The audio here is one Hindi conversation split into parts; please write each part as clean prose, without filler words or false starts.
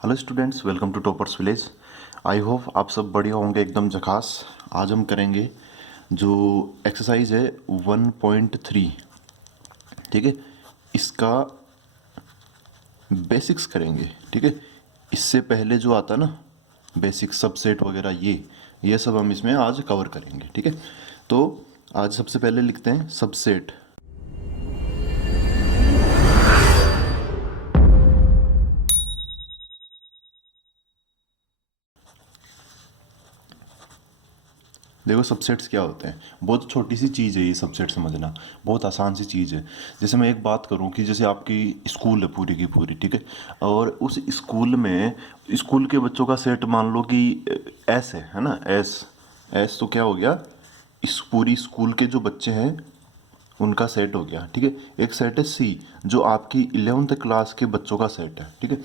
Hello students, welcome to toppers village. I hope आप सब बढ़िया होंगे, एकदम झकास। आज हम करेंगे जो एक्सरसाइज है 1.3, ठीक है। इसका बेसिक्स करेंगे, ठीक है। इससे पहले जो आता ना बेसिक सबसेट वगैरह, ये सब हम इसमें आज कवर करेंगे, ठीक है। तो आज सबसे पहले लिखते हैं सबसेट। देखो सबसेट्स क्या होते हैं। बहुत छोटी सी चीज़ है ये सबसेट समझना, बहुत आसान सी चीज़ है। जैसे मैं एक बात करूं कि जैसे आपकी स्कूल है पूरी की पूरी, ठीक है। और उस स्कूल में स्कूल के बच्चों का सेट मान लो कि एस है ना, एस। एस तो क्या हो गया, इस पूरी स्कूल के जो बच्चे हैं उनका सेट हो गया, ठीक है। एक सेट है सी, जो आपकी 11th क्लास के बच्चों का सेट है, ठीक है।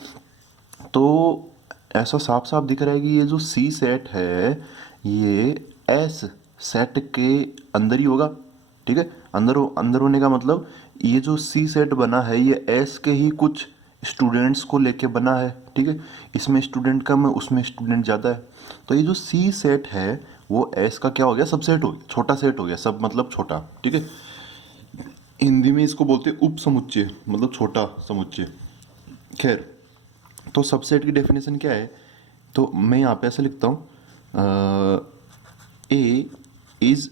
तो ऐसा साफ साफ दिख रहा है कि ये जो सी सेट है ये एस सेट के अंदर ही होगा, ठीक है। अंदर होने का मतलब ये जो सी सेट बना है ये एस के ही कुछ स्टूडेंट्स को लेके बना है, ठीक है। इसमें स्टूडेंट कम है, उसमें स्टूडेंट ज़्यादा है। तो ये जो सी सेट है वो एस का क्या हो गया, सबसेट हो गया, छोटा सेट हो गया। सब मतलब छोटा, ठीक है। हिंदी में इसको बोलते हैं उप समुच्चय, मतलब छोटा समुच्चय। खैर, तो सबसेट की डेफिनेशन क्या है, तो मैं यहाँ पे ऐसे लिखता हूँ, A is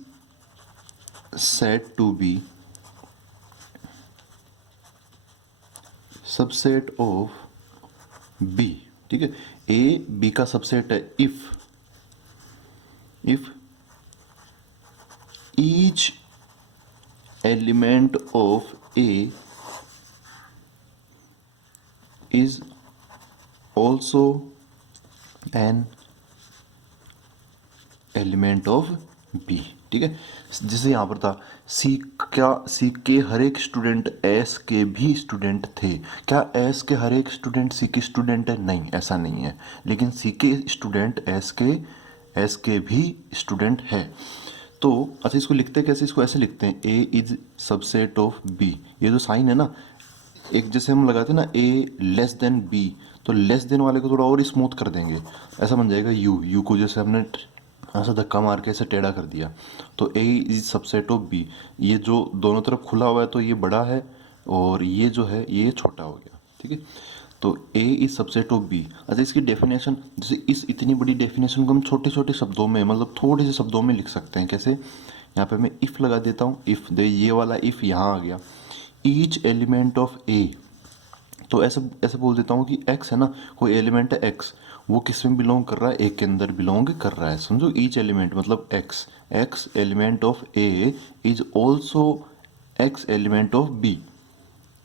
said to be subset of B, ठीक है। ए बी का सबसेट है if each element of A is also an element of B, ठीक है। जैसे यहाँ पर था सी, क्या सी के हर एक स्टूडेंट एस के भी स्टूडेंट थे। क्या एस के हर एक स्टूडेंट सी के स्टूडेंट है? नहीं, ऐसा नहीं है। लेकिन सी के स्टूडेंट एस के भी स्टूडेंट है। तो अच्छा, इसको लिखते कैसे, इसको ऐसे लिखते हैं A is subset of B. ये जो साइन है ना, एक जैसे हम लगाते हैं ना ए लेस देन बी, तो लेस देन वाले को थोड़ा और स्मूथ कर देंगे, ऐसा बन जाएगा यू को जैसे हमने ऐसा धक्का मार के ऐसे टेढ़ा कर दिया। तो ए इज सबसेट ऑफ बी, ये जो दोनों तरफ खुला हुआ है तो ये बड़ा है और ये जो है ये छोटा हो गया, ठीक है। तो ए इज सबसेट ऑफ बी। अच्छा, इसकी डेफिनेशन, जैसे इस इतनी बड़ी डेफिनेशन को हम छोटे छोटे शब्दों में, मतलब थोड़े से शब्दों में लिख सकते हैं। कैसे, यहाँ पे मैं इफ़ लगा देता हूँ। इफ़ दे, ये वाला इफ़ यहाँ आ गया। ईच एलिमेंट ऑफ ए, तो ऐसे ऐसे बोल देता हूँ कि एक्स है ना, कोई एलिमेंट है एक्स, वो किस में बिलोंग कर रहा है, ए के अंदर बिलोंग कर रहा है। समझो, ईच एलिमेंट मतलब x, x element of A is also x element of B,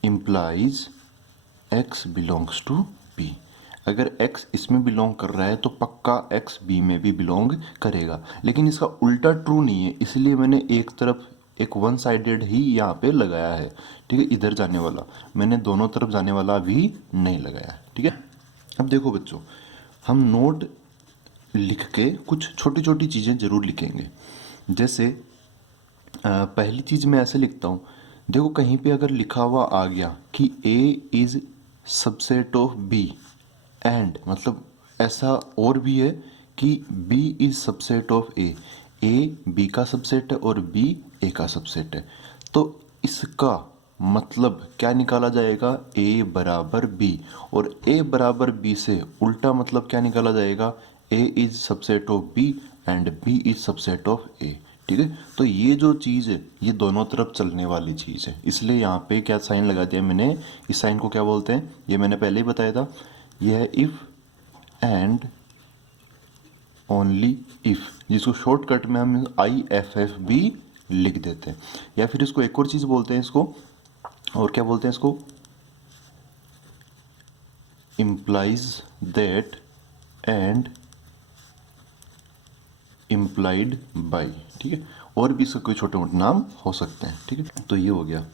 implies x belongs to B. अगर x इसमें बिलोंग कर रहा है तो पक्का x b में भी बिलोंग करेगा। लेकिन इसका उल्टा ट्रू नहीं है, इसलिए मैंने एक तरफ एक वन साइडेड ही यहाँ पे लगाया है, ठीक है। इधर जाने वाला मैंने दोनों तरफ जाने वाला भी नहीं लगाया है, ठीक है। अब देखो बच्चों, हम नोट लिख के कुछ छोटी छोटी चीज़ें जरूर लिखेंगे। जैसे पहली चीज़ मैं ऐसे लिखता हूँ, देखो कहीं पे अगर लिखा हुआ आ गया कि a is subset of b, and मतलब ऐसा और भी है कि b is subset of a b का सबसेट है और b a का सबसेट है। तो इसका मतलब क्या निकाला जाएगा, a बराबर b, और a बराबर b से उल्टा मतलब क्या निकाला जाएगा, a is subset of b and b is subset of a, ठीक है। तो ये जो चीज़ है ये दोनों तरफ चलने वाली चीज़ है, इसलिए यहाँ पे क्या साइन लगा दिया मैंने। इस साइन को क्या बोलते हैं, ये मैंने पहले ही बताया था। ये है इफ़ एंड ओनली इफ़, जिसको शॉर्टकट में हम IFF भी लिख देते हैं। या फिर इसको एक और चीज़ बोलते हैं, इसको और क्या बोलते हैं, इसको implies that and implied by, ठीक है। और भी इसके कोई छोटे मोटे नाम हो सकते हैं, ठीक है। तो ये हो गया।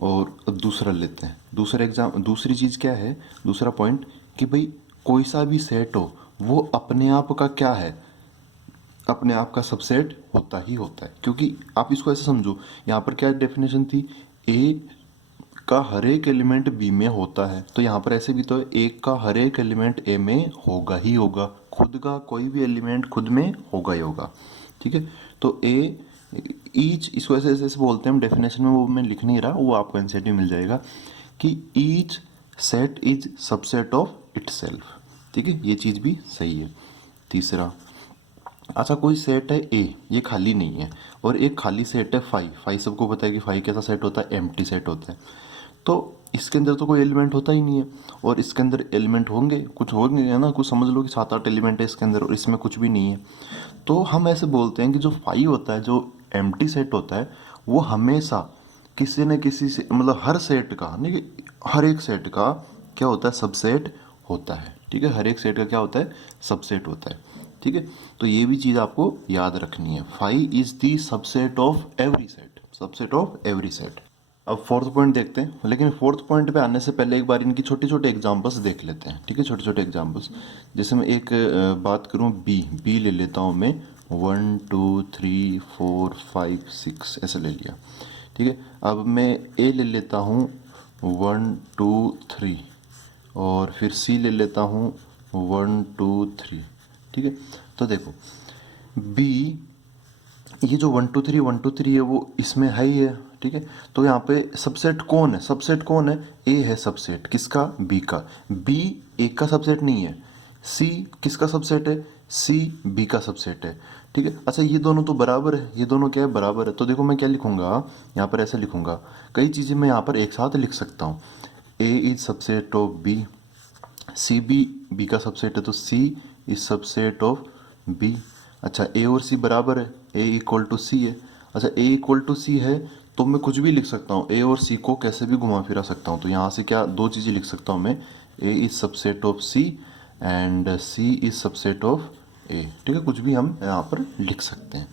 और अब दूसरा लेते हैं, दूसरी चीज़ क्या है, दूसरा पॉइंट कि भाई कोई सा भी सेट हो वो अपने आप का क्या है, अपने आप का सबसेट होता ही होता है। क्योंकि आप इसको ऐसे समझो, यहाँ पर क्या डेफिनेशन थी, ए का हर एक एलिमेंट बी में होता है, तो यहाँ पर ऐसे भी तो है, ए का हर एक एलिमेंट ए में होगा ही होगा, खुद का कोई भी एलिमेंट खुद में होगा ही होगा, ठीक है। तो ए ईच, इसको ऐसे ऐसे ऐसे बोलते हैं हम डेफिनेशन में, वो मैं लिख नहीं रहा, वो आपको एनसीईआरटी में मिल जाएगा कि each set is subset of itself, ठीक है, ये चीज़ भी सही है। तीसरा, अच्छा कोई सेट है ए, ये खाली नहीं है, और एक खाली सेट है फाई, फाई सबको पता है कि फाई कैसा सेट होता है, एम्प्टी सेट होता है। तो इसके अंदर तो कोई एलिमेंट होता ही नहीं है, और इसके अंदर एलिमेंट होंगे, कुछ होंगे है ना, कुछ समझ लो कि 7-8 एलिमेंट है इसके अंदर, और इसमें कुछ भी नहीं है। तो हम ऐसे बोलते हैं कि जो फाई होता है, जो एम्प्टी सेट होता है, वो हमेशा किसी न किसी से, मतलब हर सेट का नहीं, हर एक सेट का क्या होता है, सबसेट होता है, ठीक है, हर एक सेट का क्या होता है, सबसेट होता है, ठीक है। तो ये भी चीज़ आपको याद रखनी है, phi is the subset of every set, subset of every set. अब फोर्थ पॉइंट देखते हैं, लेकिन फोर्थ पॉइंट पे आने से पहले एक बार इनकी छोटे छोटे एग्जांपल्स देख लेते हैं, ठीक है, छोटे छोटे एग्जांपल्स। जैसे मैं एक बात करूं, बी, बी ले लेता हूं मैं, 1 2 3 4 5 6 ऐसे ले लिया, ठीक है। अब मैं ए ले लेता हूं 1 2 3, और फिर सी ले लेता हूँ 1 2 3, ठीक है। तो देखो बी, ये जो 1 2 3 है वो इसमें है ही है, ठीक है। तो यहाँ पे सबसेट कौन है, सबसेट कौन है, ए है सबसेट, किसका, बी का। बी ए का सबसेट नहीं है। सी किसका सबसेट है, सी बी का सबसेट है, ठीक है। अच्छा ये दोनों तो बराबर है, ये दोनों क्या है, बराबर है। तो देखो मैं क्या लिखूंगा यहाँ पर, ऐसे लिखूंगा, कई चीज़ें मैं यहाँ पर एक साथ लिख सकता हूँ। A is subset of B, सी भी बी का सबसेट है, तो सी इज सबसेट ऑफ बी। अच्छा ए और सी बराबर है, ए इक्वल टू सी है। अच्छा ए इक्वल टू सी है, तो मैं कुछ भी लिख सकता हूँ, ए और सी को कैसे भी घुमा फिरा सकता हूँ। तो यहाँ से क्या दो चीज़ें लिख सकता हूँ मैं, A is subset of C and C is subset of A, ठीक है, कुछ भी हम यहाँ पर लिख सकते हैं।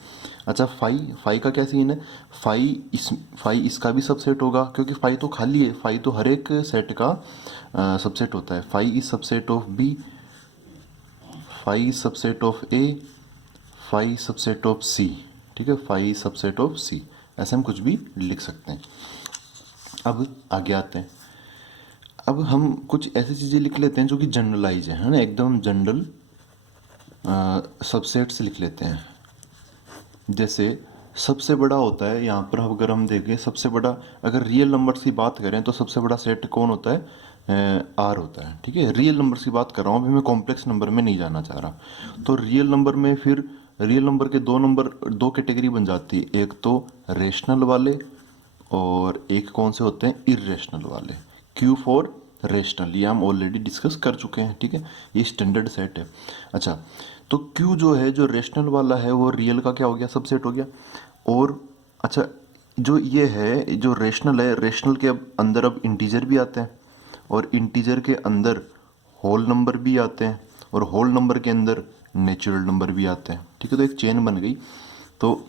अच्छा फाई, फाई का क्या सीन है, फाई इसका भी सबसेट होगा, क्योंकि फाई तो खाली है, फाई तो हर एक सेट का सबसेट होता है। Phi is subset of B, phi subset of A, phi subset of C, ठीक है, फाई सबसेट ऑफ सी, ऐसे हम कुछ भी लिख सकते हैं। अब आगे आते हैं, अब हम कुछ ऐसी चीज़ें लिख लेते हैं जो कि जनरलाइज है ना, एकदम जनरल सबसेट्स लिख लेते हैं। जैसे सबसे बड़ा होता है यहाँ पर, अगर हम देखें सबसे बड़ा, अगर रियल नंबर्स की बात करें तो सबसे बड़ा सेट कौन होता है, आर होता है, ठीक है। रियल नंबर्स की बात कर रहा हूँ, अभी मैं कॉम्प्लेक्स नंबर में नहीं जाना चाह रहा। तो रियल नंबर में फिर रियल नंबर के दो नंबर, दो कैटेगरी बन जाती है, एक तो रेशनल वाले और एक कौन से होते हैं, इरेशनल वाले। क्यू फॉर रेशनल, ये हम ऑलरेडी डिस्कस कर चुके हैं, ठीक है, ये स्टैंडर्ड सेट है। अच्छा तो क्यू जो है, जो रेशनल वाला है, वो रियल का क्या हो गया, सबसेट हो गया। और अच्छा जो ये है, जो रेशनल है, रेशनल के अब अंदर अब इंटीजर भी आते हैं, और इंटीजर के अंदर होल नंबर भी आते हैं, और होल नंबर के अंदर नेचुरल नंबर भी आते हैं, ठीक है। तो एक चेन बन गई। तो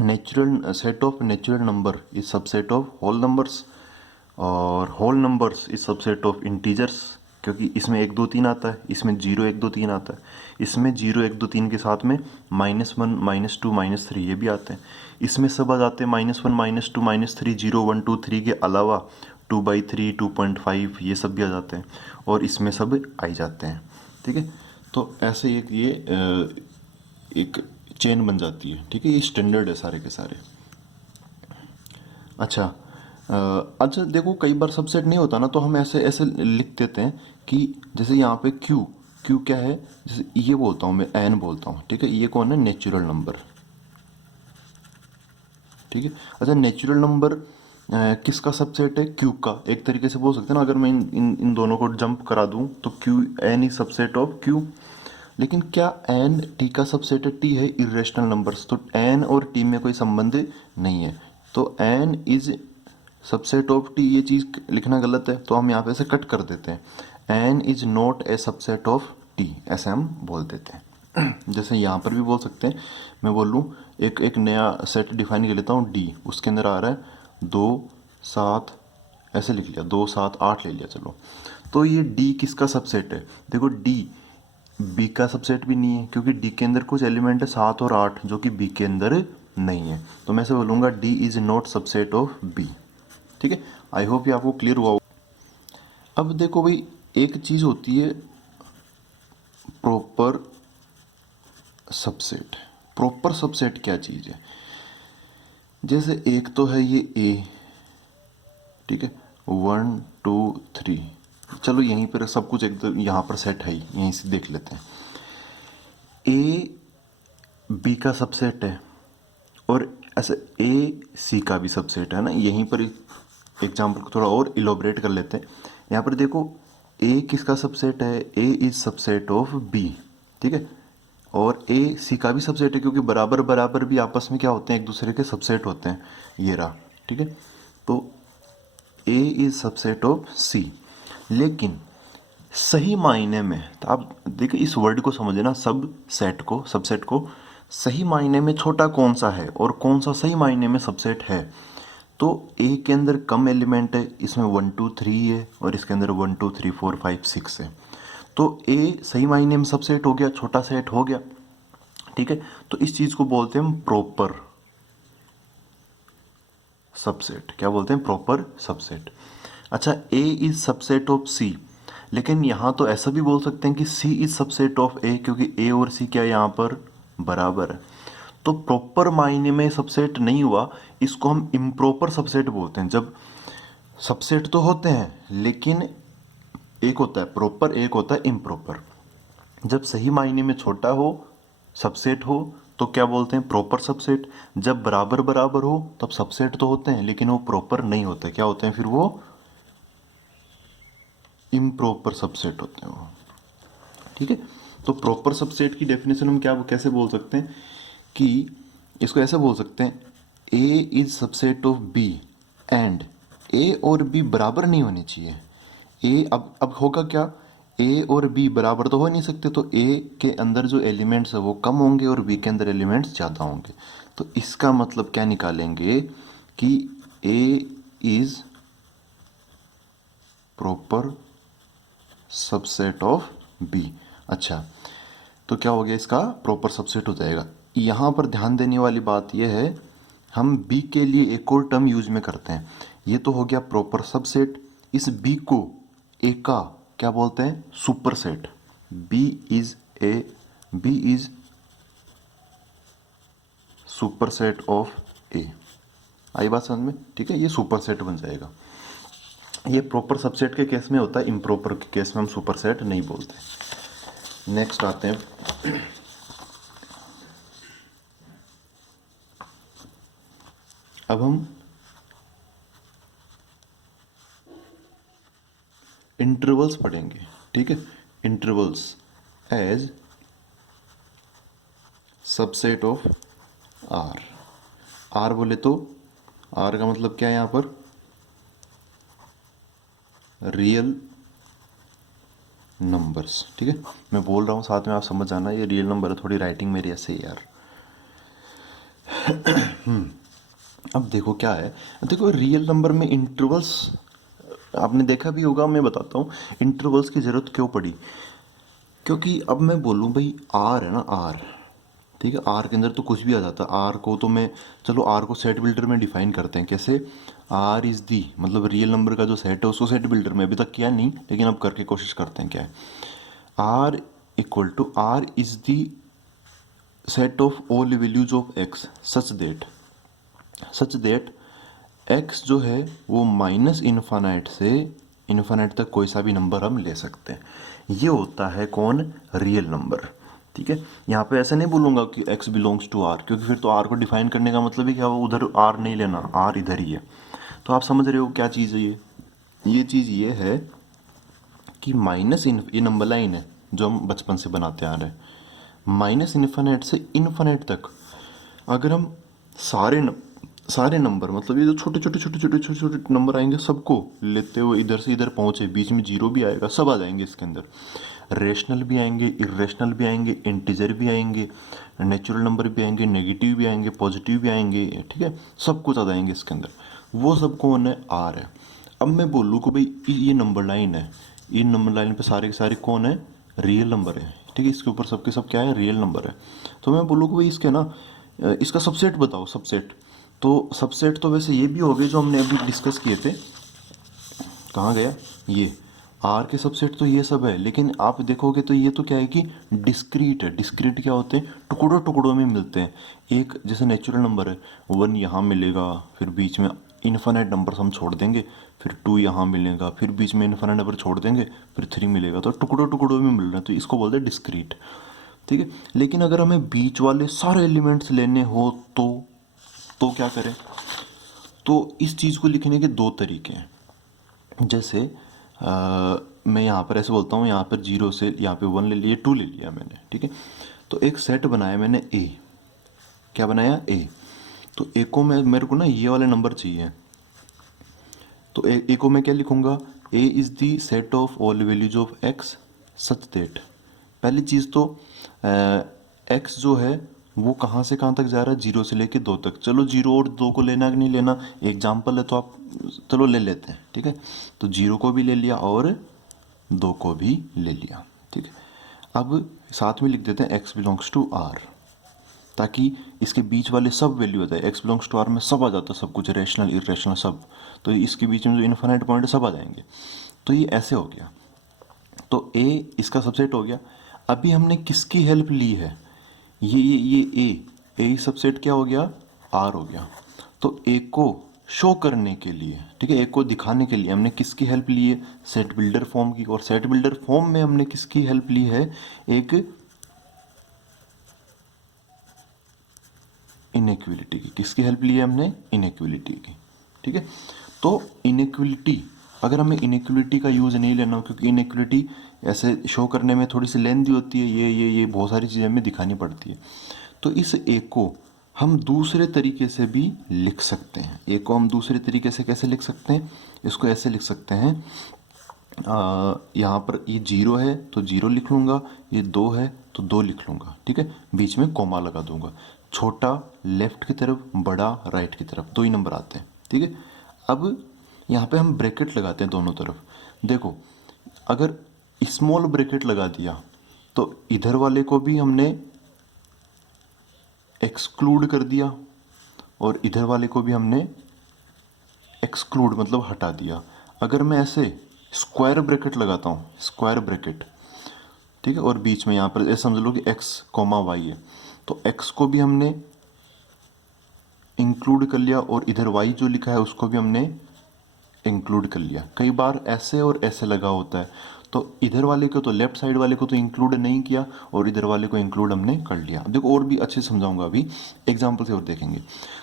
natural set of natural number is subset of whole numbers, और whole numbers is subset of integers, क्योंकि इसमें 1 2 3 आता है, इसमें 0 1 2 3 आता है, इसमें 0 1 2 3 के साथ में -1 -2 -3 ये भी आते हैं, इसमें सब आ जाते हैं -1 -2 -3 0 1 2 3 के अलावा 2/3 2.5 ये सब भी आ जाते हैं, और इसमें सब आ ही जाते हैं, ठीक है। तो ऐसे एक ये एक चेन बन जाती है, ठीक है, ये स्टैंडर्ड है सारे के सारे। अच्छा अच्छा देखो कई बार सबसेट नहीं होता ना, तो हम ऐसे ऐसे लिख देते हैं कि जैसे यहाँ पे क्यू, क्यू क्या है, जैसे ये बोलता हूँ मैं, एन बोलता हूँ, ठीक है, ये कौन है, नेचुरल नंबर, ठीक है। अच्छा नेचुरल नंबर किसका सबसेट है, क्यू का, एक तरीके से बोल सकते हैं ना, अगर मैं इन दोनों को जंप करा दूं तो Q, N is subset of Q. लेकिन क्या एन टी का सबसेट है, टी है इरेशनल नंबर्स, तो एन और टी में कोई संबंध नहीं है, तो N is subset of T, ये चीज़ लिखना गलत है, तो हम यहाँ पे से कट कर देते हैं, N is not a subset of T, ऐसे हम बोल देते हैं। जैसे यहाँ पर भी बोल सकते हैं, मैं बोल लूँ एक नया सेट डिफाइन कर लेता हूँ, डी, उसके अंदर आ रहा है 2 7, ऐसे लिख लिया, 2 7 8 ले लिया, चलो। तो ये डी किसका सबसेट है, देखो डी बी का सबसेट भी नहीं है, क्योंकि डी के अंदर कुछ एलिमेंट है 7 और 8 जो कि बी के अंदर नहीं है, तो मैं ऐसे बोलूँगा D is not subset of B, ठीक है। आई होप ये आपको क्लियर हुआ हो। अब देखो भाई, एक चीज़ होती है प्रॉपर सबसेट। प्रॉपर सबसेट क्या चीज़ है? जैसे एक तो है ये ए, ठीक है, 1 2 3, चलो यहीं पर सब कुछ एकदम यहाँ पर सेट है ही, यहीं से देख लेते हैं। ए बी का सबसेट है और ऐसे ए सी का भी सबसेट है ना। यहीं पर एग्जाम्पल को थोड़ा और इलोबरेट कर लेते हैं। यहाँ पर देखो, ए किसका सबसेट है? ए इज सबसेट ऑफ बी, ठीक है, और ए सी का भी सबसेट है, क्योंकि बराबर बराबर भी आपस में क्या होते हैं, एक दूसरे के सबसेट होते हैं। ये रहा, ठीक है। तो ए इज सबसेट ऑफ सी। लेकिन सही मायने में, तो आप देखिए इस वर्ड को समझना, सब सेट को, सबसेट को सही मायने में छोटा कौन सा है और कौन सा सही मायने में सबसेट है। तो ए के अंदर कम एलिमेंट है, इसमें 1 2 3 है, और इसके अंदर 1 2 3 4 5 6 है। तो ए सही मायने में सबसेट हो गया, छोटा सेट हो गया, ठीक है। तो इस चीज को बोलते हैं हम प्रॉपर सबसेट। क्या बोलते हैं? Proper subset. अच्छा, ए इज सबसेट ऑफ सी, लेकिन यहां तो ऐसा भी बोल सकते हैं कि सी इज सबसेट ऑफ ए, क्योंकि ए और सी क्या यहां पर बराबर है। तो प्रॉपर मायने में सबसेट नहीं हुआ, इसको हम इम्प्रॉपर सबसेट बोलते हैं। जब सबसेट तो होते हैं, लेकिन एक होता है प्रॉपर, एक होता है इम्प्रॉपर। जब सही मायने में छोटा हो, सबसेट हो, तो क्या बोलते हैं? Proper subset. जब बराबर बराबर हो तब सबसेट तो होते हैं, लेकिन वो प्रॉपर नहीं होते। क्या होते हैं फिर? वो इम्प्रॉपर सबसेट होते हैं वो, ठीक है। तो प्रॉपर सबसेट की डेफिनेशन हम क्या कैसे बोल सकते हैं कि इसको ऐसे बोल सकते हैं, A is subset of B and A और बी बराबर नहीं होनी चाहिए। ए अब होगा क्या? ए और बी बराबर तो हो नहीं सकते, तो ए के अंदर जो एलिमेंट्स है वो कम होंगे और बी के अंदर एलिमेंट्स ज़्यादा होंगे। तो इसका मतलब क्या निकालेंगे कि A is proper subset of B. अच्छा, तो क्या हो गया? इसका प्रॉपर सबसेट हो जाएगा। यहाँ पर ध्यान देने वाली बात यह है, हम बी के लिए एक और टर्म यूज में करते हैं। ये तो हो गया प्रॉपर सबसेट। इस बी को, ए का क्या बोलते हैं? Super set. B is A, B is super set of A. आई बात समझ में? ठीक है, ये सुपर सेट बन जाएगा। ये प्रॉपर सबसेट के केस में होता है, इम्प्रॉपर के केस में हम सुपर सेट नहीं बोलते। नेक्स्ट आते हैं, अब हम इंटरवल्स पढ़ेंगे, ठीक है। Intervals as subset of R. R बोले तो आर का मतलब क्या है यहाँ पर? रियल नंबर्स, ठीक है। मैं बोल रहा हूँ साथ में आप समझ जाना, ये रियल नंबर है। थोड़ी राइटिंग मेरी ऐसे ही यार। अब देखो क्या है, देखो रियल नंबर में इंटरवल्स आपने देखा भी होगा, मैं बताता हूँ इंटरवल्स की ज़रूरत क्यों पड़ी। क्योंकि अब मैं बोलूँ भाई, आर है ना, आर, ठीक है, आर के अंदर तो कुछ भी आ जाता है। आर को तो मैं, चलो आर को सेट बिल्डर में डिफाइन करते हैं। कैसे? आर इज़ दी, मतलब रियल नंबर का जो सेट है उसको सेट बिल्डर में अभी तक किया नहीं, लेकिन अब करके कोशिश करते हैं। क्या है? R equal to R is the set of all values of x such that x जो है वो माइनस इन्फानाइट से इन्फानाइट तक कोई सा भी नंबर हम ले सकते हैं। ये होता है कौन? रियल नंबर, ठीक है। यहाँ पे ऐसे नहीं बोलूँगा कि x बिलोंग्स टू r, क्योंकि फिर तो r को डिफाइन करने का मतलब ही क्या, वो उधर r नहीं लेना, r इधर ही है। तो आप समझ रहे हो क्या चीज़ है ये चीज़ ये है कि माइनस ये नंबर लाइन है जो हम बचपन से बनाते आ रहे हैं। माइनस इन्फानाइट से इन्फानाइट तक अगर हम सारे नंबर, मतलब ये जो छोटे छोटे नंबर आएंगे सबको लेते हुए इधर से इधर पहुँचे, बीच में जीरो भी आएगा, सब आ जाएंगे इसके अंदर। रेशनल भी आएंगे, इरेशनल भी आएंगे, इंटीजर भी आएंगे, नेचुरल नंबर भी आएंगे, नेगेटिव भी आएंगे, पॉजिटिव भी आएंगे, ठीक है, सब कुछ आ जाएंगे इसके अंदर। वो सब कौन है? आर है। अब मैं बोलूँ कि भाई ये नंबर लाइन है, ये नंबर लाइन पे सारे के सारे कौन है? रियल नंबर है, ठीक है। इसके ऊपर सबके सब क्या है? रियल नंबर है। तो मैं बोलूँ कि भाई इसके ना, इसका सबसेट बताओ, सबसेट। तो सबसेट तो वैसे ये भी हो गए जो हमने अभी डिस्कस किए थे, कहाँ गया, ये आर के सबसेट तो ये सब है, लेकिन आप देखोगे तो ये तो क्या है कि डिस्क्रीट है। डिस्क्रीट क्या होते हैं, टुकड़ों टुकड़ों में मिलते हैं। एक जैसे नेचुरल नंबर है, 1 यहाँ मिलेगा, फिर बीच में इन्फिनिट नंबर हम छोड़ देंगे, फिर 2 यहाँ मिलेगा, फिर बीच में इन्फिनिट नंबर छोड़ देंगे, फिर 3 मिलेगा। तो टुकड़ों टुकड़ों में मिल रहे हैं, तो इसको बोलते हैं डिस्क्रीट। ठीक है, लेकिन अगर हमें बीच वाले सारे एलिमेंट्स लेने हो तो क्या करें। तो इस चीज़ को लिखने के दो तरीके हैं। जैसे मैं यहाँ पर ऐसे बोलता हूँ, यहाँ पर 0 से यहाँ पे 1 ले लिया, 2 ले लिया मैंने, ठीक है। तो एक सेट बनाया मैंने ए, क्या बनाया, ए। तो ए को मैं, मेरे को ना ये वाले नंबर चाहिए, तो ए को मैं क्या लिखूंगा, A is the set of all values of x such that. पहली चीज़ तो एक्स जो है वो कहाँ से कहाँ तक जा रहा है, 0 से लेके 2 तक। चलो 0 और 2 को लेना कि नहीं लेना, एग्जाम्पल है तो आप चलो ले लेते हैं, ठीक है। तो 0 को भी ले लिया और 2 को भी ले लिया, ठीक है। अब साथ में लिख देते हैं एक्स बिलोंग्स टू आर, ताकि इसके बीच वाले सब वैल्यू आ जाए। एक्स बिलोंग्स टू आर में सब आ जाता है, सब कुछ, रैशनल इरेशनल सब। तो इसके बीच में जो इन्फिनिट पॉइंट सब आ जाएंगे। तो ये ऐसे हो गया। तो ए इसका सबसेट हो गया। अभी हमने किसकी हेल्प ली है, ये ए सबसेट क्या हो गया, आर हो गया। तो ए को शो करने के लिए, ठीक है, ए को दिखाने के लिए हमने किसकी हेल्प ली है, सेट बिल्डर फॉर्म की। और सेट बिल्डर फॉर्म में हमने किसकी हेल्प ली है, एक इनइक्वलिटी की। किसकी हेल्प ली है हमने, इनइक्वलिटी की, ठीक है। तो इनइक्वलिटी, अगर हमें इनइक्वलिटी का यूज़ नहीं लेना हो, क्योंकि इनइक्वलिटी ऐसे शो करने में थोड़ी सी लेंथी होती है, ये बहुत सारी चीज़ें हमें दिखानी पड़ती है। तो इस ए को हम दूसरे तरीके से भी लिख सकते हैं। ए को हम दूसरे तरीके से कैसे लिख सकते हैं, इसको ऐसे लिख सकते हैं, यहाँ पर ये 0 है तो 0 लिख लूँगा, ये 2 है तो 2 लिख लूँगा, ठीक है। बीच में कॉमा लगा दूंगा, छोटा लेफ्ट की तरफ, बड़ा राइट की तरफ, 2 ही नंबर आते हैं, ठीक है। अब यहाँ पे हम ब्रैकेट लगाते हैं दोनों तरफ। देखो, अगर स्मॉल ब्रैकेट लगा दिया तो इधर वाले को भी हमने एक्सक्लूड कर दिया और इधर वाले को भी हमने एक्सक्लूड मतलब हटा दिया। अगर मैं ऐसे स्क्वायर ब्रैकेट लगाता हूँ, स्क्वायर ब्रैकेट, ठीक है, और बीच में यहाँ पर ऐसे समझ लो कि x कॉमा वाई है, तो x को भी हमने इंक्लूड कर लिया और इधर y जो लिखा है उसको भी हमने इंक्लूड कर लिया। कई बार ऐसे और ऐसे लगा होता है, तो इधर वाले को तो लेफ्ट साइड वाले को तो इंक्लूड नहीं किया और इधर वाले को इंक्लूड हमने कर लिया। देखो और भी अच्छे से समझाऊंगा, अभी एग्जाम्पल से और देखेंगे।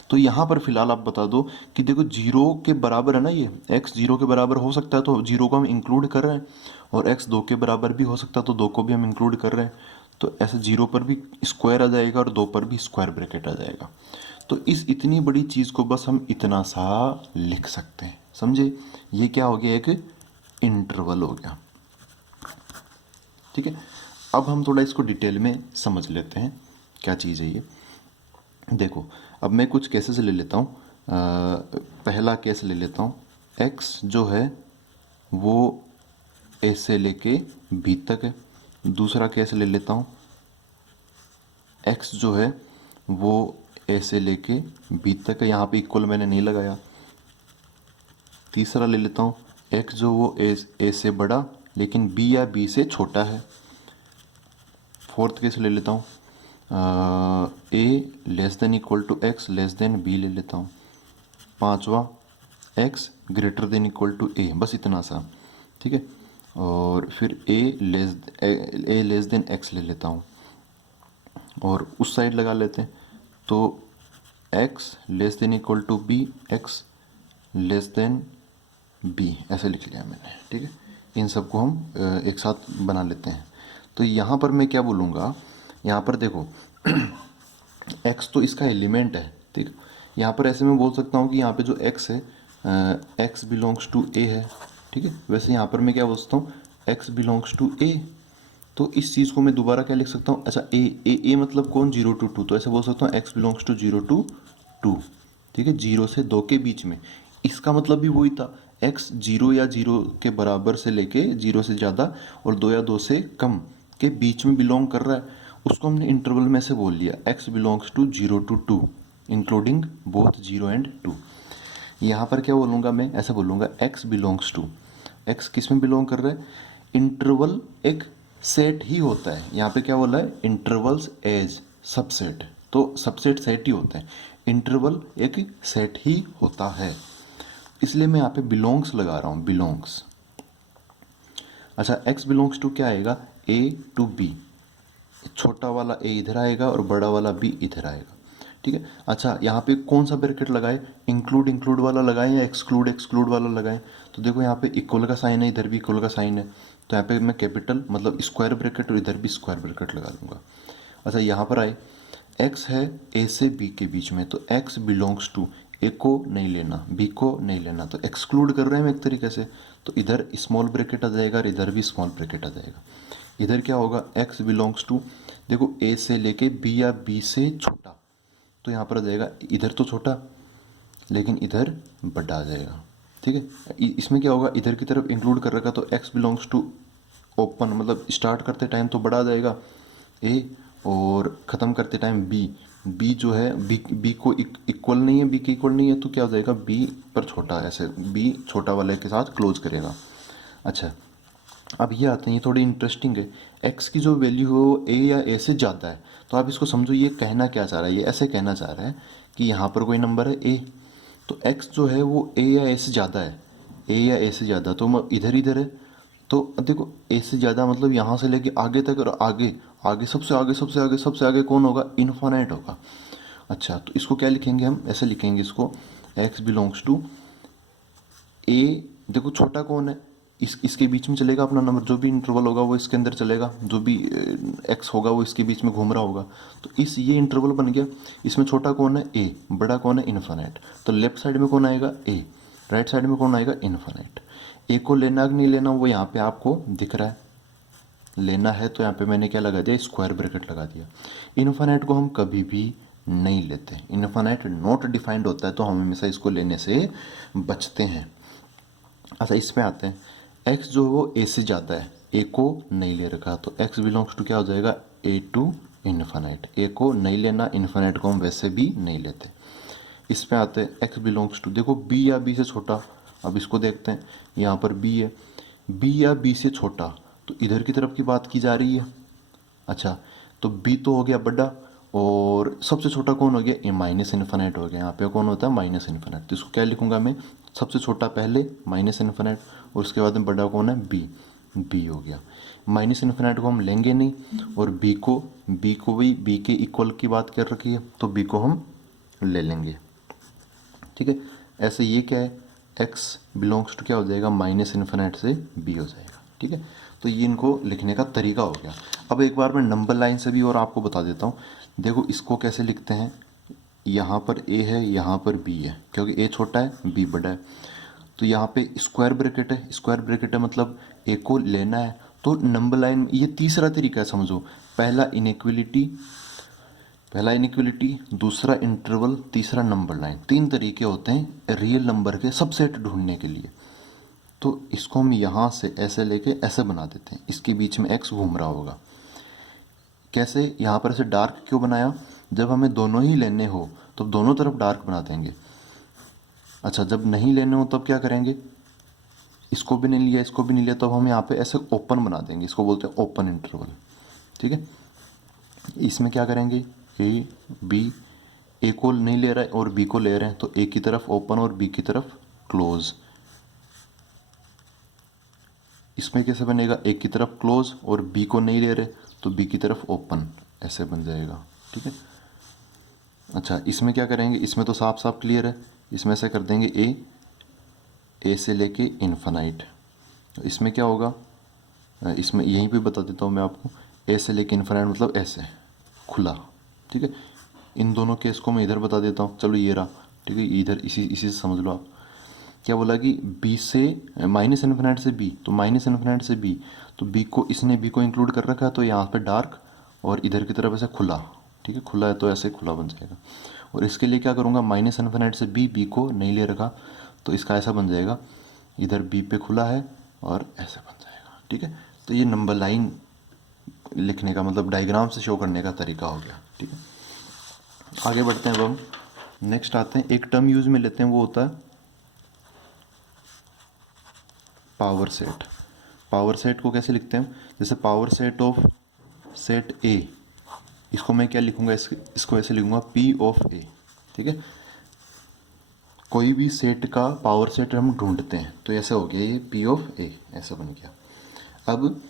तो यहाँ पर फिलहाल आप बता दो कि देखो 0 के बराबर है ना, ये x 0 के बराबर हो सकता है तो 0 को हम इंक्लूड कर रहे हैं, और x 2 के बराबर भी हो सकता है तो 2 को भी हम इंक्लूड कर रहे हैं। तो ऐसे 0 पर भी स्क्वायर आ जाएगा और 2 पर भी स्क्वायर ब्रैकेट आ जाएगा। तो इस इतनी बड़ी चीज़ को बस हम इतना सा लिख सकते हैं, समझे। ये क्या हो गया, एक इंटरवल हो गया, ठीक है। अब हम थोड़ा इसको डिटेल में समझ लेते हैं क्या चीज़ है ये। देखो, अब मैं कुछ केसेस ले लेता हूँ। पहला केस ले लेता हूँ, x जो है वो a से लेके b तक है। दूसरा केस ले लेता हूँ, x जो है वो a से लेके b तक है, यहाँ पे इक्वल मैंने नहीं लगाया। तीसरा ले लेता हूँ, x जो वो a से बड़ा लेकिन b या b से छोटा है। फोर्थ केस ले लेता हूँ, a less than equal to x less than b ले लेता हूँ। पांचवा, x greater than equal to a, बस इतना सा, ठीक है। और फिर a लेस देन x ले लेता हूँ और उस साइड लगा लेते हैं। तो x less than equal to b, x less than b, ऐसे लिख लिया मैंने, ठीक है। इन सबको हम एक साथ बना लेते हैं। तो यहाँ पर मैं क्या बोलूँगा, यहाँ पर देखो x तो इसका एलिमेंट है, ठीक। यहाँ पर ऐसे मैं बोल सकता हूँ कि यहाँ पे जो x है, x बिलोंग्स टू a है, ठीक है। वैसे यहाँ पर मैं क्या बोल सकता हूँ, x बिलोंग्स टू a। तो इस चीज़ को मैं दोबारा क्या लिख सकता हूँ, अच्छा a मतलब कौन, 0 to 2, तो ऐसे बोल सकता हूँ x बिलोंग्स टू 0 to 2, ठीक है, 0 से 2 के बीच में। इसका मतलब भी वही था, x 0 या 0 के बराबर से लेके 0 से ज़्यादा और 2 या 2 से कम के बीच में बिलोंग कर रहा है, उसको हमने इंटरवल में से बोल लिया x belongs to 0 to 2 including both 0 and 2। यहाँ पर क्या बोलूँगा मैं, ऐसे बोलूँगा x बिलोंग्स टू, एक्स किस में बिलोंग कर रहा है, इंटरवल एक सेट ही होता है, यहाँ पे क्या बोला है, इंटरवल्स एज सबसेट, तो सबसेट सेट ही होता है, इंटरवल एक सेट ही होता है, इसलिए मैं यहाँ पे बिलोंग्स लगा रहा हूँ, बिलोंग्स। अच्छा, एक्स बिलोंग्स टू क्या आएगा, ए टू बी, छोटा वाला ए इधर आएगा और बड़ा वाला बी इधर आएगा, ठीक है। अच्छा, यहाँ पे कौन सा ब्रैकेट लगाए, इंक्लूड इंक्लूड वाला लगाएं या एक्सक्लूड एक्सक्लूड वाला लगाएं, तो देखो यहाँ पे इक्वल का साइन है, इधर भी इक्वल का साइन है, तो यहाँ पे मैं कैपिटल मतलब स्क्वायर ब्रैकेट और इधर भी स्क्वायर ब्रैकेट लगा दूंगा। अच्छा, यहाँ पर आए, एक्स है ए से बी के बीच में, तो एक्स बिलोंग्स टू, ए को नहीं लेना, बी को नहीं लेना, तो एक्सक्लूड कर रहे हैं हम एक तरीके से, तो इधर स्मॉल ब्रैकेट आ जाएगा और इधर भी स्मॉल ब्रैकेट आ जाएगा। इधर क्या होगा, एक्स बिलोंग्स टू, देखो ए से लेके बी या बी से छोटा, तो यहाँ पर आ जाएगा, इधर तो छोटा लेकिन इधर बड़ा आ जाएगा, ठीक है। इसमें क्या होगा, इधर की तरफ इंक्लूड कर रखा, तो एक्स बिलोंग्स टू ओपन, मतलब स्टार्ट करते टाइम तो बड़ा आ जाएगा ए, और ख़त्म करते टाइम बी, बी जो है बी को इक्वल नहीं है, बी के इक्वल नहीं है, तो क्या हो जाएगा, बी पर छोटा, ऐसे बी छोटा वाले के साथ क्लोज करेगा। अच्छा, अब ये आते हैं, ये थोड़ी इंटरेस्टिंग है, एक्स की जो वैल्यू है वो ए या ए से ज़्यादा है, तो आप इसको समझो ये कहना क्या चाह रहा है, ये ऐसे कहना चाह रहा है कि यहाँ पर कोई नंबर है ए, तो एक्स जो है वो ए या ए से ज़्यादा है, ए या ए से ज़्यादा, तो इधर इधर है, तो देखो ए से ज़्यादा मतलब यहाँ से लेके आगे तक, और आगे आगे सबसे आगे सबसे आगे सबसे आगे कौन होगा, इन्फानाइट होगा। अच्छा, तो इसको क्या लिखेंगे हम, ऐसे लिखेंगे इसको, एक्स बिलोंग्स टू ए, देखो छोटा कौन है, इसके बीच में चलेगा अपना नंबर, जो भी इंटरवल होगा वो इसके अंदर चलेगा, जो भी एक्स होगा वो इसके बीच में घूम रहा होगा, तो इस ये इंटरवल बन गया, इसमें छोटा कौन है, ए, बड़ा कौन है, इन्फानाइट, तो लेफ्ट साइड में कौन आएगा, ए, राइट साइड में कौन आएगा, इन्फानाइट। ए को लेना कि नहीं लेना वो यहाँ पे आपको दिख रहा है, लेना है तो यहाँ पे मैंने क्या लगा दिया, स्क्वायर ब्रैकेट लगा दिया। इन्फानाइट को हम कभी भी नहीं लेते, इन्फानाइट नॉट डिफाइंड होता है, तो हम हमेशा इसको लेने से बचते हैं। अच्छा, इसमें आते हैं, x जो है वो a से ज़्यादा है, a को नहीं ले रखा, तो x बिलोंग्स टू क्या हो जाएगा, a टू इन्फानाइट, a को नहीं लेना, इन्फानाइट को हम वैसे भी नहीं लेते। इसमें आते हैं, x बिलोंग्स टू, देखो b या b से छोटा, अब इसको देखते हैं, यहाँ पर b है, b या b से छोटा, तो इधर की तरफ की बात की जा रही है। अच्छा, तो b तो हो गया बड़ा, और सबसे छोटा कौन हो गया, ए माइनस इन्फानाइट हो गया, यहाँ पे कौन होता है, माइनस इन्फानाइट, तो इसको क्या लिखूंगा मैं, सबसे छोटा पहले माइनस इन्फानाइट, और उसके बाद में बड़ा कौन है, बी, बी हो गया। माइनस इन्फानाइट को हम लेंगे नहीं, और बी को भी बी के इक्वल की बात कर रखी है, तो बी को हम ले लेंगे, ठीक है। ऐसे ये क्या है, एक्स बिलोंग्स टू क्या हो जाएगा, माइनस इन्फानाइट से बी हो जाएगा, ठीक है। तो ये इनको लिखने का तरीका हो गया। अब एक बार मैं नंबर लाइन से भी और आपको बता देता हूँ, देखो इसको कैसे लिखते हैं, यहाँ पर ए है, यहाँ पर बी है, क्योंकि ए छोटा है बी बड़ा है, तो यहाँ पे स्क्वायर ब्रैकेट है, स्क्वायर ब्रैकेट है मतलब ए को लेना है, तो नंबर लाइन, ये तीसरा तरीका है समझो, पहला इनइक्वलिटी, दूसरा इंटरवल, तीसरा नंबर लाइन, तीन तरीके होते हैं रियल नंबर के सबसेट ढूंढने के लिए। तो इसको हम यहाँ से ऐसे लेके ऐसे बना देते हैं, इसके बीच में एक्स घूम रहा होगा, कैसे, यहाँ पर ऐसे डार्क क्यों बनाया, जब हमें दोनों ही लेने हो तो दोनों तरफ डार्क बना देंगे। अच्छा, जब नहीं लेने हो तब क्या करेंगे, इसको भी नहीं लिया इसको भी नहीं लिया, तब हम यहाँ पे ऐसे ओपन बना देंगे, इसको बोलते हैं ओपन इंटरवल, ठीक है। इसमें क्या करेंगे, ए बी, ए को नहीं ले रहा है और बी को ले रहे हैं, तो ए की तरफ ओपन और बी की तरफ क्लोज। इसमें कैसे बनेगा, ए की तरफ क्लोज और बी को नहीं ले रहे, तो बी की तरफ ओपन, ऐसे बन जाएगा, ठीक है। अच्छा, इसमें क्या करेंगे, इसमें तो साफ साफ क्लियर है, इसमें से कर देंगे ए से लेके इन्फानाइट, तो इसमें क्या होगा, इसमें यहीं पे बता देता हूँ मैं आपको, ए से लेके इन्फानाइट मतलब ऐसे खुला, ठीक है। इन दोनों केस को मैं इधर बता देता हूँ, चलो ये रहा, ठीक है, इधर इसी से समझ लो आप, क्या बोला कि बी से माइनस इन्फिनिट से बी, तो माइनस इन्फिनिट से बी, तो बी को इसने बी को इंक्लूड कर रखा है, तो यहाँ पे डार्क और इधर की तरफ ऐसे खुला, ठीक है, खुला है तो ऐसे खुला बन जाएगा। और इसके लिए क्या करूँगा, माइनस इन्फिनिट से बी, बी को नहीं ले रखा, तो इसका ऐसा बन जाएगा, इधर बी पे खुला है और ऐसे बन जाएगा, ठीक है। तो ये नंबर लाइन लिखने का मतलब डायग्राम से शो करने का तरीका हो गया, ठीक है। आगे बढ़ते हैं, अब हम नेक्स्ट आते हैं, एक टर्म यूज में लेते हैं, वो होता है पावर सेट। पावर सेट को कैसे लिखते हैं, जैसे पावर सेट ऑफ सेट ए, इसको मैं क्या लिखूंगा, इसको ऐसे लिखूंगा पी ऑफ ए। ठीक है, कोई भी सेट का पावर सेट हम ढूंढते हैं तो ऐसे हो गया, ये पी ऑफ ए ऐसा बन गया। अब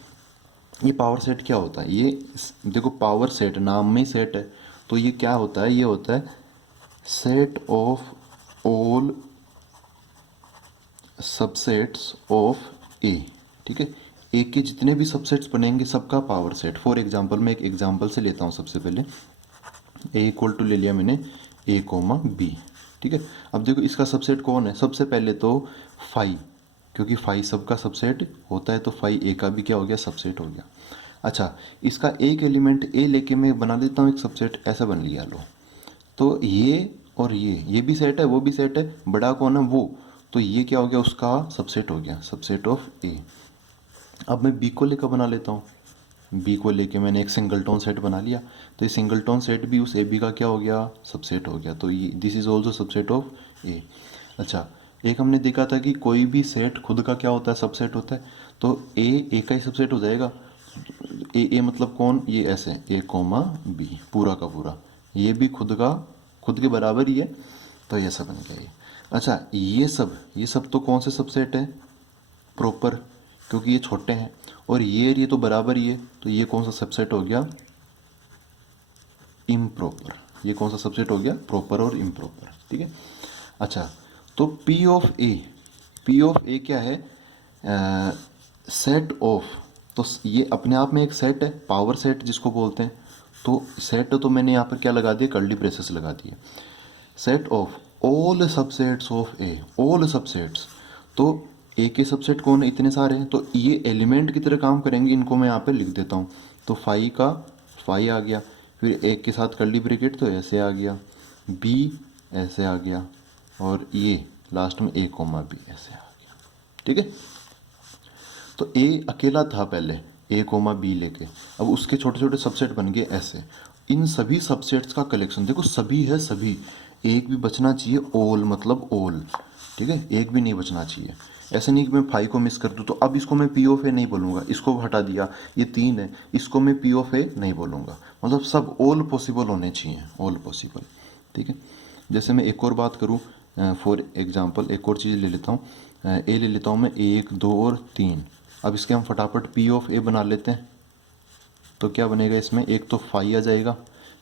ये पावर सेट क्या होता है, ये देखो पावर सेट नाम में सेट है, तो ये क्या होता है, ये होता है set of all subsets of A. ठीक है, ए के जितने भी सबसेट्स बनेंगे सबका पावर सेट। फॉर एग्जांपल मैं एक एग्जांपल से लेता हूँ, सबसे पहले ए इक्वल टू ले लिया मैंने ए कोमा बी। ठीक है, अब देखो इसका सबसेट कौन है, सबसे पहले तो फाई, क्योंकि फाई सबका सबसेट होता है तो फाई ए का भी क्या हो गया, सबसेट हो गया। अच्छा, इसका एक एलिमेंट ए लेके मैं बना देता हूँ एक सबसेट, ऐसा बन लिया लो। तो ये और ये भी सेट है, वो भी सेट है, बड़ा कौन है वो, तो ये क्या हो गया, उसका सबसेट हो गया, सबसेट ऑफ ए। अब मैं बी को लेकर बना लेता हूँ, बी को लेके मैंने एक सिंगलटोन सेट बना लिया, तो ये सिंगलटोन सेट भी उस ए बी का क्या हो गया, सबसेट हो गया। तो ये this is also subset of A. अच्छा, एक हमने देखा था कि कोई भी सेट खुद का क्या होता है, सबसेट होता है, तो ए का ही सबसेट हो जाएगा। ए मतलब कौन, ये ऐसे ए कोमा बी पूरा का पूरा, ये भी खुद के बराबर ही है, तो ये सब बन गया ये। अच्छा, ये सब तो कौन से सबसेट है, प्रॉपर, क्योंकि ये छोटे हैं, और ये तो बराबर ही है, तो ये कौन सा सबसेट हो गया, इम्प्रॉपर। ये कौन सा सबसेट हो गया, प्रॉपर और इम्प्रॉपर। ठीक है, अच्छा, तो पी ऑफ ए क्या है, सेट ऑफ, तो ये अपने आप में एक सेट है, पावर सेट जिसको बोलते हैं। तो सेट तो मैंने यहाँ पर क्या लगा दिया, कर्ली ब्रेसेस लगा दिए, set of all subsets of A, all subsets. तो ए के सबसेट कौन है, इतने सारे हैं, तो ये एलिमेंट की तरह काम करेंगे, इनको मैं यहाँ पे लिख देता हूँ। तो फाई आ गया, फिर एक के साथ कर्ली ब्रैकेट तो ऐसे आ गया, बी ऐसे आ गया, और ये लास्ट में ए कोमा बी ऐसे आ गया। ठीक है, तो ए अकेला था पहले, ए कोमा बी लेके, अब उसके छोटे छोटे सबसेट बन गए ऐसे। इन सभी सबसेट्स का कलेक्शन देखो, सभी है सभी, एक भी बचना चाहिए, ऑल मतलब ऑल। ठीक है, एक भी नहीं बचना चाहिए, ऐसे नहीं कि मैं फाइव को मिस कर दूँ। तो अब इसको मैं पी ऑफ ए नहीं बोलूँगा, इसको हटा दिया, ये तीन है, इसको मैं पी ऑफ ए नहीं बोलूँगा, मतलब सब ऑल पॉसिबल होने चाहिए, ऑल पॉसिबल। ठीक है, जैसे मैं एक और बात करूँ, फॉर एग्जांपल एक और चीज़ ले लेता हूँ, ए ले लेता हूँ मैं, एक दो और तीन। अब इसके हम फटाफट पी ऑफ ए बना लेते हैं, तो क्या बनेगा इसमें, एक तो फाई आ जाएगा,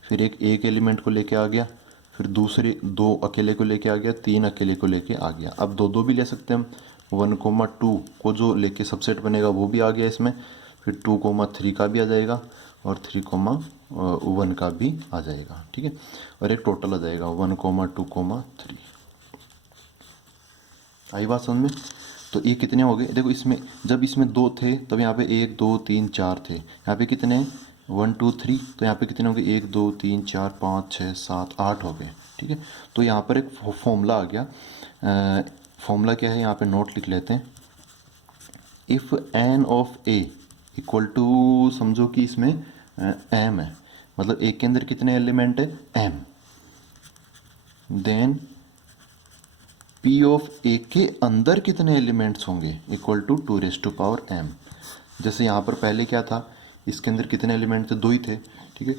फिर एक एलिमेंट को लेके आ गया, फिर दूसरे दो अकेले को लेके आ गया, तीन अकेले को लेके आ गया। अब दो दो भी ले सकते हैं हम, 1,2 को जो लेके सबसेट बनेगा वो भी आ गया इसमें, फिर 2,3 का भी आ जाएगा, और 3,1 का भी आ जाएगा। ठीक है, और एक टोटल आ जाएगा 1,2,3। आई बात समझ में। तो ये कितने हो गए, देखो इसमें जब इसमें दो थे तब यहाँ पे 1 2 3 4 थे, यहाँ पे कितने 1 2 3, तो यहाँ पे कितने हो गए 1 2 3 4 5 6 7 8 हो गए। ठीक है, तो यहाँ पर एक फॉर्मूला आ गया, फॉर्मूला क्या है यहाँ पे नोट लिख लेते हैं। If N of A equal to, समझो कि इसमें एम है, मतलब एक के अंदर कितने एलिमेंट है, एम, देन पी ऑफ ए के अंदर कितने एलिमेंट्स होंगे, इक्वल टू 2⁻m। जैसे यहाँ पर पहले क्या था, इसके अंदर कितने एलिमेंट थे, दो ही थे। ठीक है,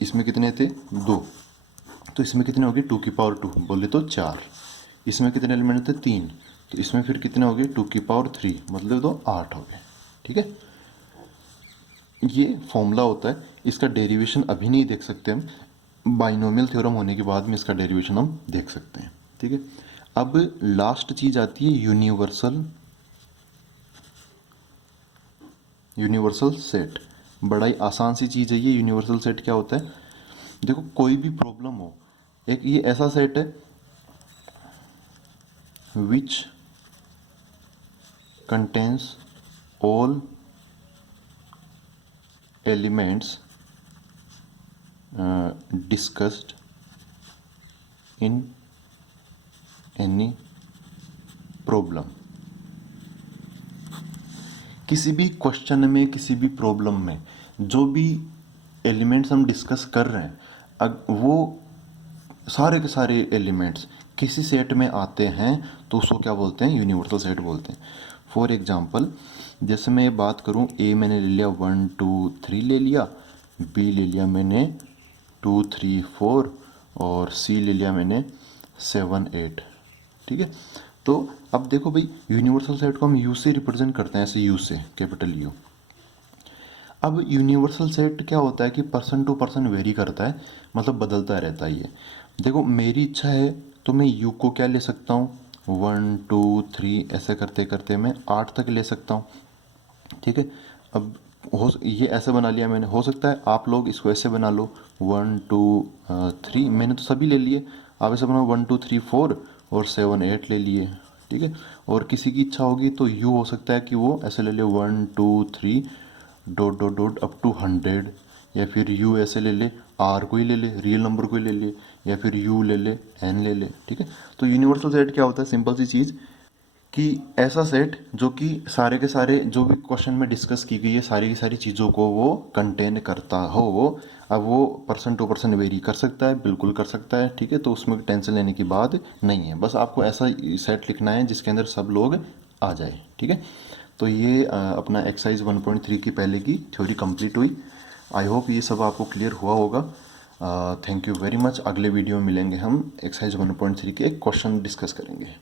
इसमें कितने थे, दो, तो इसमें कितने हो गए 2⁻2, बोले तो 4। इसमें कितने एलिमेंट थे, 3, तो इसमें फिर कितने हो गए 2⁻3, मतलब तो 8 हो गए। ठीक है, ये फॉर्मूला होता है, इसका डेरिवेशन अभी नहीं देख सकते हम, बाइनोमियल थ्योरम होने के बाद में इसका डेरिवेशन हम देख सकते हैं। ठीक है, अब लास्ट चीज आती है यूनिवर्सल सेट। बड़ा ही आसान सी चीज़ है ये यूनिवर्सल सेट। क्या होता है, देखो कोई भी प्रॉब्लम हो, एक ये ऐसा सेट है which contains all elements discussed in any problem. किसी भी क्वेश्चन में, किसी भी प्रॉब्लम में जो भी एलिमेंट्स हम डिस्कस कर रहे हैं, वो सारे के सारे एलिमेंट्स किसी सेट में आते हैं तो उसको क्या बोलते हैं, यूनिवर्सल सेट बोलते हैं। फॉर एग्जांपल जैसे मैं ये बात करूँ, ए मैंने ले लिया 1 2 3 ले लिया, बी ले लिया मैंने 2 3 4 और सी ले लिया मैंने 7 8। ठीक है, तो अब देखो भाई, यूनिवर्सल सेट को हम यू से रिप्रेजेंट करते हैं, ऐसे यू से, कैपिटल यू। अब यूनिवर्सल सेट क्या होता है कि पर्सन टू पर्सन वेरी करता है, मतलब बदलता रहता है ये। देखो मेरी इच्छा है तो मैं यू को क्या ले सकता हूँ, 1 2 3 ऐसे करते करते मैं 8 तक ले सकता हूँ। ठीक है, अब ये ऐसे बना लिया मैंने, हो सकता है आप लोग इसको ऐसे बना लो 1 2 3, मैंने तो सभी ले लिए, आप ऐसे बनाओ 1 2 3 4 और 7 8 ले लिए। ठीक है, और किसी की इच्छा होगी तो यू हो सकता है कि वो ऐसे ले ले 1 2 3 dot dot dot up to 100, या फिर यू ऐसे ले ले, आर को ही ले ले, रियल नंबर को ही ले ले, या फिर यू ले ले, एन ले ले। ठीक है, तो यूनिवर्सल सेट क्या होता है, सिंपल सी चीज़ कि ऐसा सेट जो कि सारे के सारे जो भी क्वेश्चन में डिस्कस की गई है सारी की सारी चीज़ों को वो कंटेन करता हो। वो अब वो पर्सन टू पर्सन वेरी कर सकता है, बिल्कुल कर सकता है। ठीक है, तो उसमें टेंशन लेने की बात नहीं है, बस आपको ऐसा सेट लिखना है जिसके अंदर सब लोग आ जाए। ठीक है, तो ये अपना एक्सरसाइज 1.3 की पहले की थ्योरी कंप्लीट हुई। आई होप ये सब आपको क्लियर हुआ होगा। Thank you very much. अगले वीडियो में मिलेंगे हम, एक्सरसाइज 1.3 के क्वेश्चन डिस्कस करेंगे।